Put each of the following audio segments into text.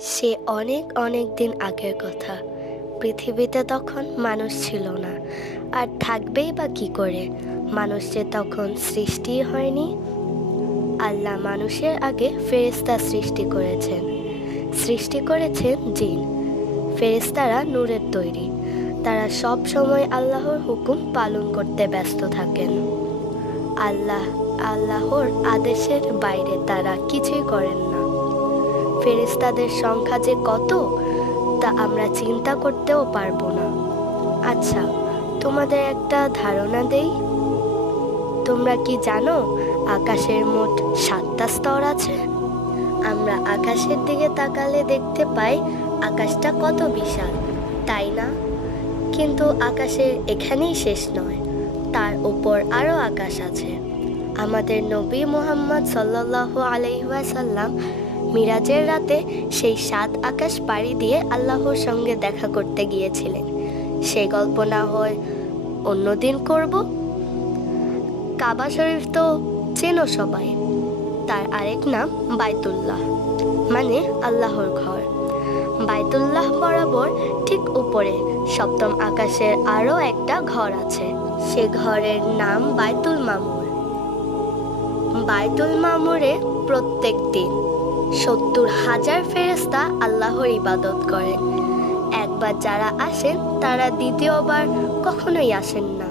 সে অনেক অনেক দিন আগের কথা। পৃথিবীতে তখন মানুষ ছিল না। আর থাকবেই বা কি করে? মানুষ যে তখন সৃষ্টি হয়নি। আল্লাহ মানুষের আগে ফেরেস্তা সৃষ্টি করেছেন। সৃষ্টি করেছেন জিন। ফেরেস্তারা নূরের তৈরি। তারা সব সময় আল্লাহর হুকুম পালন করতে ব্যস্ত থাকেন। আল্লাহ, আল্লাহর আদেশের বাইরে তারা কিছুই করেন না। ফেরেস্তাদের সংখ্যা যে কত, তা আমরা চিন্তা করতেও পারব না। আচ্ছা তোমাদের একটা ধারণা দেই। তোমরা কি জানো আকাশের মোট সাতটা স্তর আছে? আমরা আকাশের দিকে তাকালে দেখতে পাই আকাশটা কত বিশাল, তাই না? কিন্তু আকাশের এখানেই শেষ নয়, তার উপর আরও আকাশ আছে। আমাদের নবী মোহাম্মদ সাল্লাহ আলাইসাল্লাম মিরাজের রাতে সেই সাত আকাশ পাড়ি দিয়ে আল্লাহর সঙ্গে দেখা করতে গিয়েছিলেন। সেই গল্প না হয় অন্যদিন করব। কাবা শরীফ তো চেনো সবাই। তার আরেক নাম বাইতুল্লাহ মানে আল্লাহর ঘর। বাইতুল্লাহ বরাবর ঠিক উপরে সপ্তম আকাশের আরও একটা ঘর আছে। সে ঘরের নাম বাইতুল মামুর। বাইতুল মামুরে প্রত্যেক দিন সত্তর হাজার ফেরেস্তা আল্লাহর ইবাদত করেন একবার যারা আসেন, তারা দ্বিতীয়বার কখনোই আসেন না।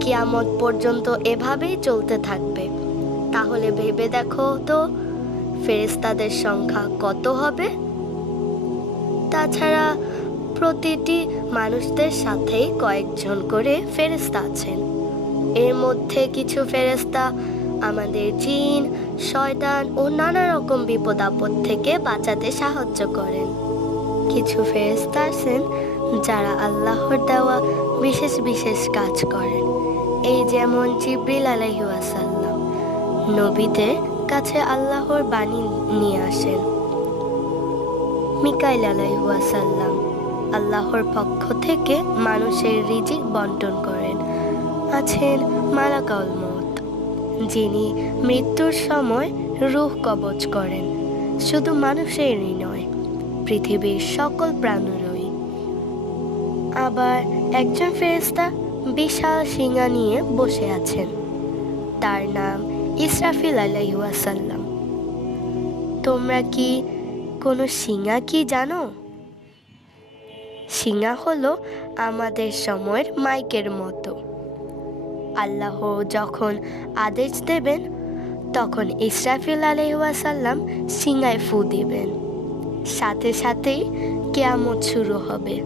কিয়ামত পর্যন্ত এভাবেই চলতে থাকবে। তাহলে ভেবে দেখো তো ফেরেস্তাদের সংখ্যা কত হবে? তাছাড়া প্রতিটি মানুষদের সাথেই কয়েকজন করে ফেরেস্তা আছেন। এর মধ্যে কিছু ফেরেস্তা আমাদের জিন, শয়তান ও নানা রকম বিপদ আপদ থেকে বাঁচাতে সাহায্য করেন। কিছু ফেরেস্তা আছেন যারা আল্লাহর দেওয়া বিশেষ বিশেষ কাজ করেন। এই যেমন জিব্রিল আলাইহাসাল্লাম নবীদের কাছে আল্লাহর বাণী নিয়ে আসেন। মিকাইল আলাইহাসাল্লাম আল্লাহর পক্ষ থেকে মানুষের রিজিক বন্টন করেন। আছেন মালাকাউল যিনি মৃত্যুর সময় রূহ কবচ করেন, শুধু মানুষেরই নয়, পৃথিবীর সকল প্রাণেরই। আবার একজন ফেরেস্তা বিশাল সিংহা নিয়ে বসে আছেন। তার নাম ইসরাফিল আলাইহাসাল্লাম তোমরা কি কোনো সিংহা কি জানো? সিংহা হলো আমাদের সময়ের মাইকের মতো। আল্লাহ যখন আদেশ দেবেন, তখন ইসরাফিল আলহাসাল্লাম সিংহায় ফু দিবেন। সাথে সাথেই কেয়ামত শুরু হবে।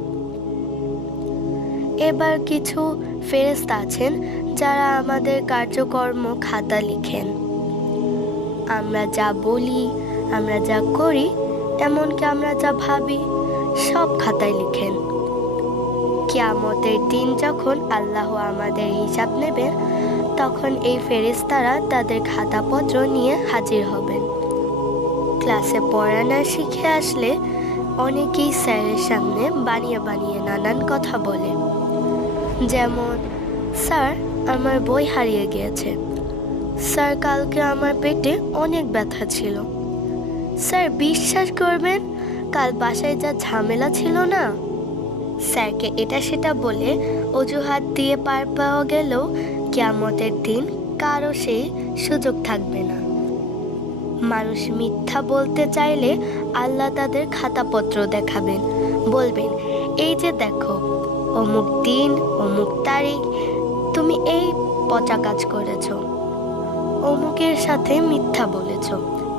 এবার কিছু ফেরেস্তা আছেন যারা আমাদের কার্যকর্ম খাতা লিখেন। আমরা যা বলি, আমরা যা করি, এমনকি আমরা যা ভাবি, সব খাতায় লিখেন। কিয়ামতের দিন যখন আল্লাহ আমাদের হিসাব নেবেন, তখন এই ফেরেস্তারা তাদের খাতাপত্র নিয়ে হাজির হবেন। ক্লাসে পড়ানো শিখে আসলে অনেকেই স্যারের সামনে বানিয়ে বানিয়ে নানান কথা বলে। যেমন, স্যার, আমার বই হারিয়ে গিয়েছে। স্যার, কালকে আমার পেটে অনেক ব্যথা ছিল। স্যার, বিশ্বাস করবেন, কাল বাসায় যা ঝামেলা ছিল না স্যারকে এটা সেটা বলে অজুহাত দিয়ে পার পাওয়া গেলেও কেয়ামতের দিন কারও সেই সুযোগ থাকবে না। মানুষ মিথ্যা বলতে চাইলে আল্লাহ তাদের খাতাপত্র দেখাবেন। বলবেন, এই যে দেখো, অমুক দিন, অমুক তারিখ, তুমি এই পচা কাজ করেছ। অমুকের সাথে মিথ্যা বলেছ।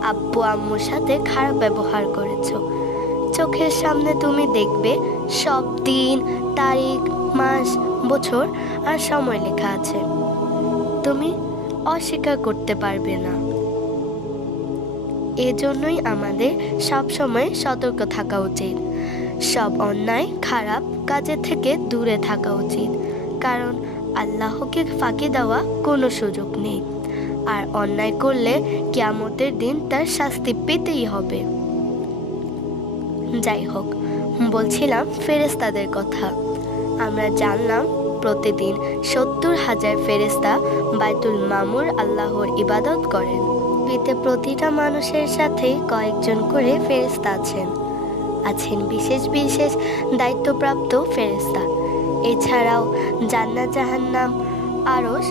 আব্বু, আম্মুর সাথে খারাপ ব্যবহার করেছ। চোখের সামনে তুমি দেখবে সব দিন, তারিখ, মাস, বছর আর সময় লেখা আছে। তুমি অস্বীকার করতে পারবে না। এজন্যই আমাদের সব সময় সতর্ক থাকা উচিত। সব অন্যায়, খারাপ কাজের থেকে দূরে থাকা উচিত। কারণ আল্লাহকে ফাঁকি দেওয়া কোনো সুযোগ নেই। আর অন্যায় করলে কিয়ামতের দিন তার শাস্তি পেতেই হবে। যাই হোক বলছিলাম ফেরেস্তাদের কথা। আমরা জানলাম, প্রতিদিন সত্তর হাজার ফেরেস্তা বাইতুল মামুর আল্লাহর ইবাদত করেন। পৃথিবীতে প্রতিটা মানুষের সাথে কয়েকজন করে ফেরেস্তা আছেন। আছেন বিশেষ বিশেষ দায়িত্বপ্রাপ্ত ফেরেস্তা এছাড়াও জান্নাত জাহান্নাম আরও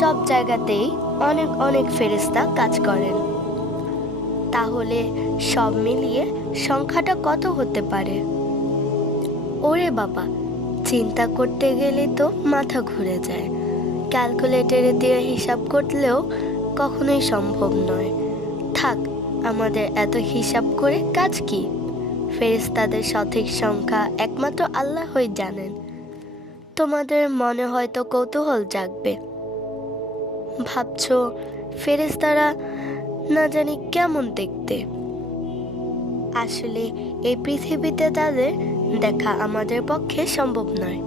সব জায়গাতেই অনেক অনেক ফেরেস্তা কাজ করেন। তাহলে সব মিলিয়ে সংখ্যাটা কত হতে পারে? ওরে বাবা, চিন্তা করতে গেলে তো মাথা ঘুরে যায়। ক্যালকুলেটরে দিয়ে হিসাব করলেও কখনোই সম্ভব নয়। থাক, আমাদের এত হিসাব করে কাজ কি? ফেরেশতাদের সঠিক সংখ্যা একমাত্র আল্লাহই জানেন। তোমাদের মনে হয়তো কৌতূহল জাগবে। ভাবছ, ফেরেশতারা না জানি কেমন দেখতে? আসলে এই পৃথিবীতে তাদের দেখা আমাদের পক্ষে সম্ভব নয়।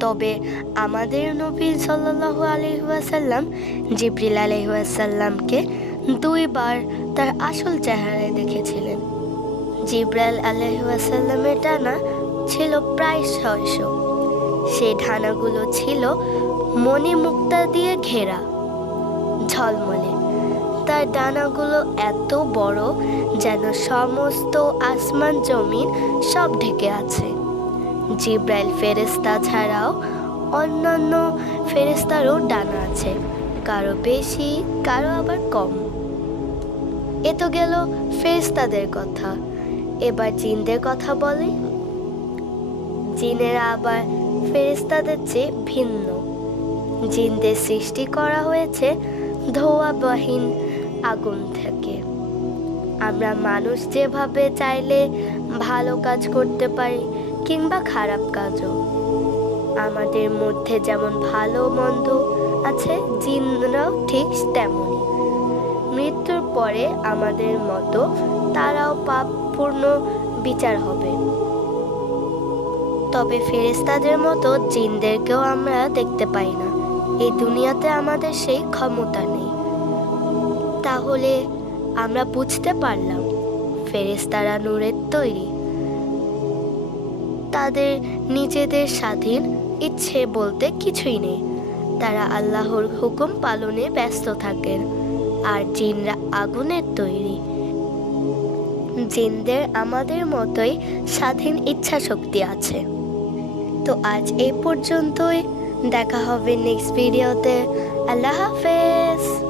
তবে আমাদের নবী সাল্লাল্লাহু আলাইহি জিব্রিল ওয়াসাল্লামকে দুইবার তার আসল চেহারায় দেখেছিলেন। জিব্রাইল আলাইহি ওয়াসাল্লামের ডানা ছিল প্রায় ছয়শো। সেই ডানাগুলো ছিল মণিমুক্তা দিয়ে ঘেরা, ঝলমলে। তার ডানাগুলো এত বড় যেন সমস্ত আসমান জমিন সব ঢেকে আছে। জিব্রাইল ফেরেস্তা ছাড়াও অন্যান্য ফেরেস্তারও ডানা আছে, কারও বেশি, কারও আবার কম। এ তো গেল ফেরেস্তাদের কথা। এবার জিনদের কথা বলে। জিনেরা আবার ফেরেস্তাদের চেয়ে ভিন্ন। জিনদের সৃষ্টি করা হয়েছে ধোয়াবাহীন আগুন থেকে। আমরা মানুষ যেভাবে চাইলে ভালো কাজ করতে পারি কিংবা খারাপ কাজও। আমাদের মধ্যে যেমন ভালো মন্দ আছে, জিনরাও ঠিক তেমনই। মৃত্যুর পরে আমাদের মতো তারাও পাপপূর্ণ বিচার হবে। তবে ফেরেস্তাদের মতো জিনদেরকেও আমরা দেখতে পাই না। এই দুনিয়াতে আমাদের সেই ক্ষমতা নেই। তাহলে আমরা বুঝতে পারলাম ফেরেস্তারা নূরের তৈরি। তাদের নিজেদের স্বাধীন ইচ্ছে বলতে কিছুই নেই। তারা আল্লাহর হুকুম পালনে ব্যস্ত থাকেন আর জিনরা আগুনের তৈরি। জিনদের আমাদের মতোই স্বাধীন ইচ্ছা শক্তি আছে। তো আজ এই পর্যন্তই। দেখা হবে নেক্সট ভিডিওতে আল্লাহ হাফেজ।